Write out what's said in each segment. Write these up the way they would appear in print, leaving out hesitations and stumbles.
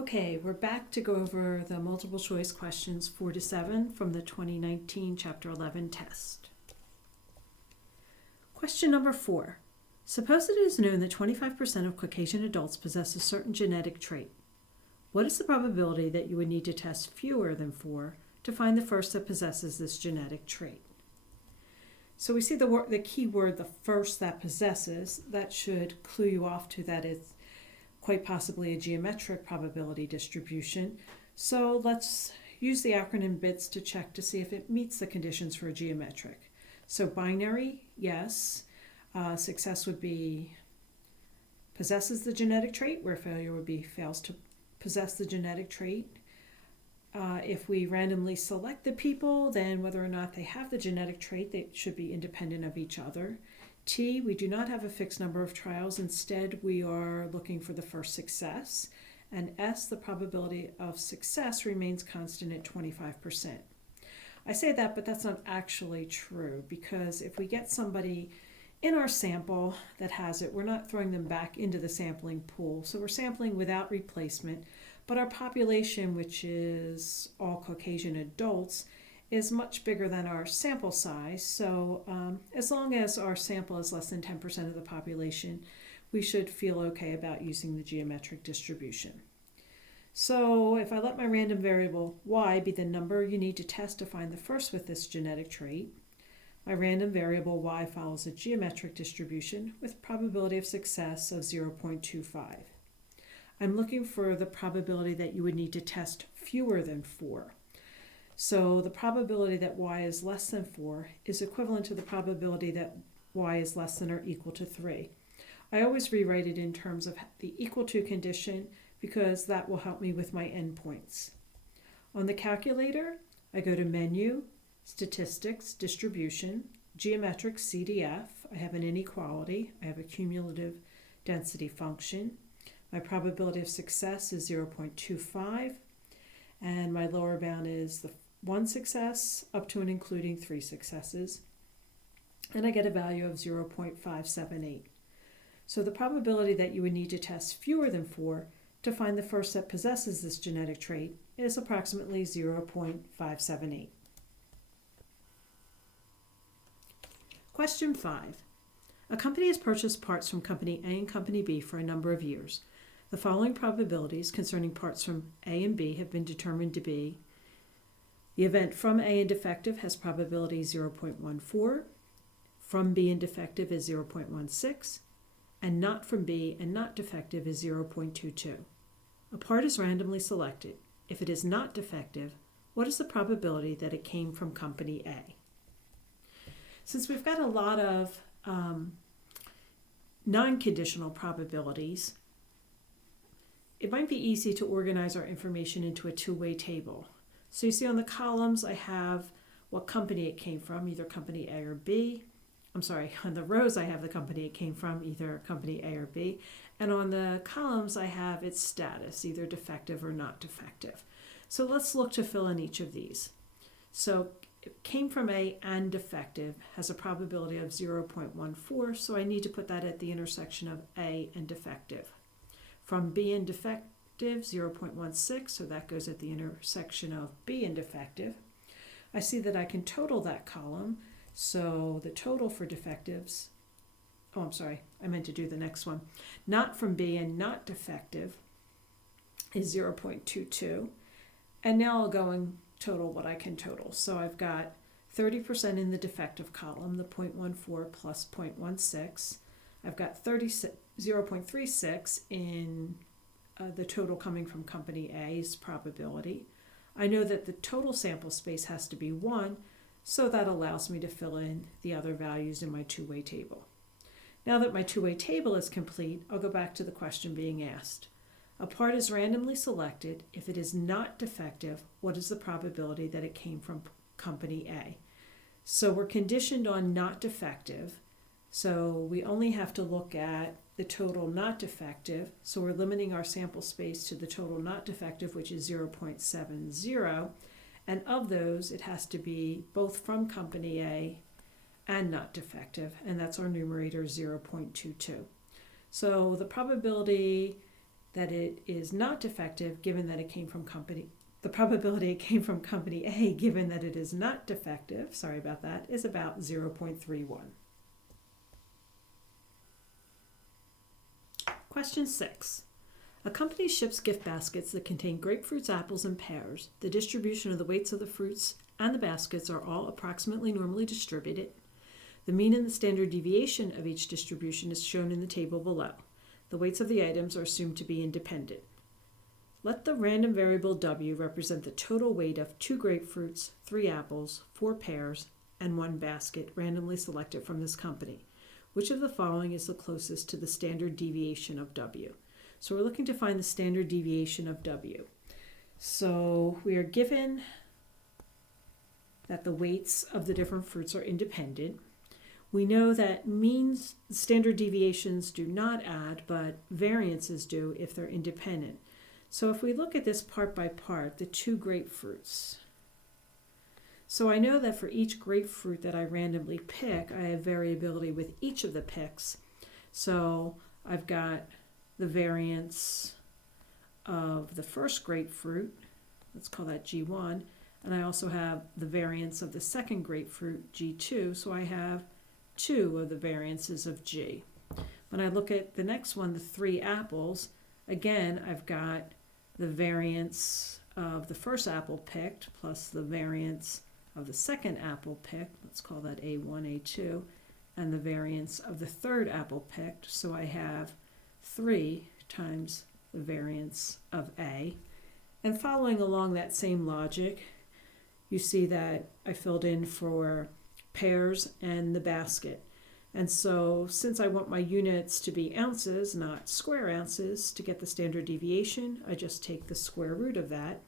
Okay, we're back to go over the multiple choice questions 4 to 7 from the 2019 Chapter 11 test. Question number 4. Suppose it is known that 25% of Caucasian adults possess a certain genetic trait. What is the probability that you would need to test fewer than 4 to find the first that possesses this genetic trait? So we see the key word, the first that possesses. That should clue you off to that it's quite possibly a geometric probability distribution. So let's use the acronym BITS to check to see if it meets the conditions for a geometric. So binary, yes. Success would be possesses the genetic trait, where failure would be fails to possess the genetic trait. If we randomly select the people, then whether or not they have the genetic trait, they should be independent of each other. T, we do not have a fixed number of trials. Instead, we are looking for the first success. And S, the probability of success remains constant at 25%. I say that, but that's not actually true, because if we get somebody in our sample that has it, we're not throwing them back into the sampling pool. So we're sampling without replacement, but our population, which is all Caucasian adults, is much bigger than our sample size. So as long as our sample is less than 10% of the population, we should feel okay about using the geometric distribution. So if I let my random variable y be the number you need to test to find the first with this genetic trait, my random variable y follows a geometric distribution with probability of success of 0.25. I'm looking for the probability that you would need to test fewer than 4. So the probability that y is less than 4 is equivalent to the probability that y is less than or equal to 3. I always rewrite it in terms of the equal to condition because that will help me with my endpoints. On the calculator, I go to Menu, Statistics, Distribution, Geometric CDF. I have an inequality. I have a cumulative density function. My probability of success is 0.25, and my lower bound is the 1 success up to and including 3 successes, and I get a value of 0.578. So the probability that you would need to test fewer than 4 to find the first that possesses this genetic trait is approximately 0.578. Question 5. A company has purchased parts from Company A and Company B for a number of years. The following probabilities concerning parts from A and B have been determined to be: the event from A and defective has probability 0.14, from B and defective is 0.16, and not from B and not defective is 0.22. A part is randomly selected. If it is not defective, what is the probability that it came from Company A? Since we've got a lot of non-conditional probabilities, it might be easy to organize our information into a two-way table. So you see on the columns I have what company it came from, either Company A or B. On the rows I have the company it came from, either Company A or B. And on the columns I have its status, either defective or not defective. So let's look to fill in each of these. So it came from A and defective has a probability of 0.14, so I need to put that at the intersection of A and defective. From B and defective, 0.16, so that goes at the intersection of B and defective. I see that I can total that column, so the total for defectives, I meant to do the next one. Not from B and not defective is 0.22, and now I'll go and total what I can total. So I've got 30% in the defective column, the 0.14 plus 0.16. I've got 0.36 in the total coming from Company A's probability. I know that the total sample space has to be 1, so that allows me to fill in the other values in my two-way table. Now that my two-way table is complete, I'll go back to the question being asked. A part is randomly selected. If it is not defective, what is the probability that it came from Company A? So we're conditioned on not defective, so we only have to look at the total not defective, so we're limiting our sample space to the total not defective, which is 0.70, and of those it has to be both from Company A and not defective, and that's our numerator 0.22. So the probability that it is not defective given that it came from the probability it came from company A given that it is not defective, sorry about that, is about 0.31. Question 6. A company ships gift baskets that contain grapefruits, apples, and pears. The distribution of the weights of the fruits and the baskets are all approximately normally distributed. The mean and the standard deviation of each distribution is shown in the table below. The weights of the items are assumed to be independent. Let the random variable W represent the total weight of 2 grapefruits, 3 apples, 4 pears, and 1 basket randomly selected from this company. Which of the following is the closest to the standard deviation of W? So we're looking to find the standard deviation of W. So we are given that the weights of the different fruits are independent. We know that means standard deviations do not add, but variances do if they're independent. So if we look at this part by part, the 2 grapefruits. So I know that for each grapefruit that I randomly pick, I have variability with each of the picks. So I've got the variance of the first grapefruit, let's call that G1, and I also have the variance of the second grapefruit, G2, so I have 2 of the variances of G. When I look at the next one, the 3 apples, again, I've got the variance of the first apple picked plus the variance of the second apple picked, let's call that A1, A2, and the variance of the third apple picked, so I have 3 times the variance of A. And following along that same logic, you see that I filled in for pears and the basket. And so since I want my units to be ounces, not square ounces, to get the standard deviation, I just take the square root of that.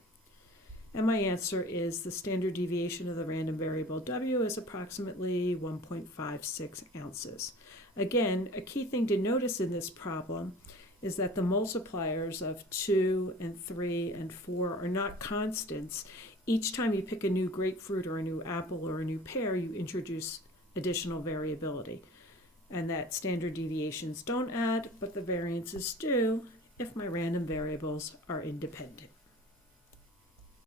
And my answer is the standard deviation of the random variable W is approximately 1.56 ounces. Again, a key thing to notice in this problem is that the multipliers of 2 and 3 and 4 are not constants. Each time you pick a new grapefruit or a new apple or a new pear, you introduce additional variability. And that standard deviations don't add, but the variances do if my random variables are independent.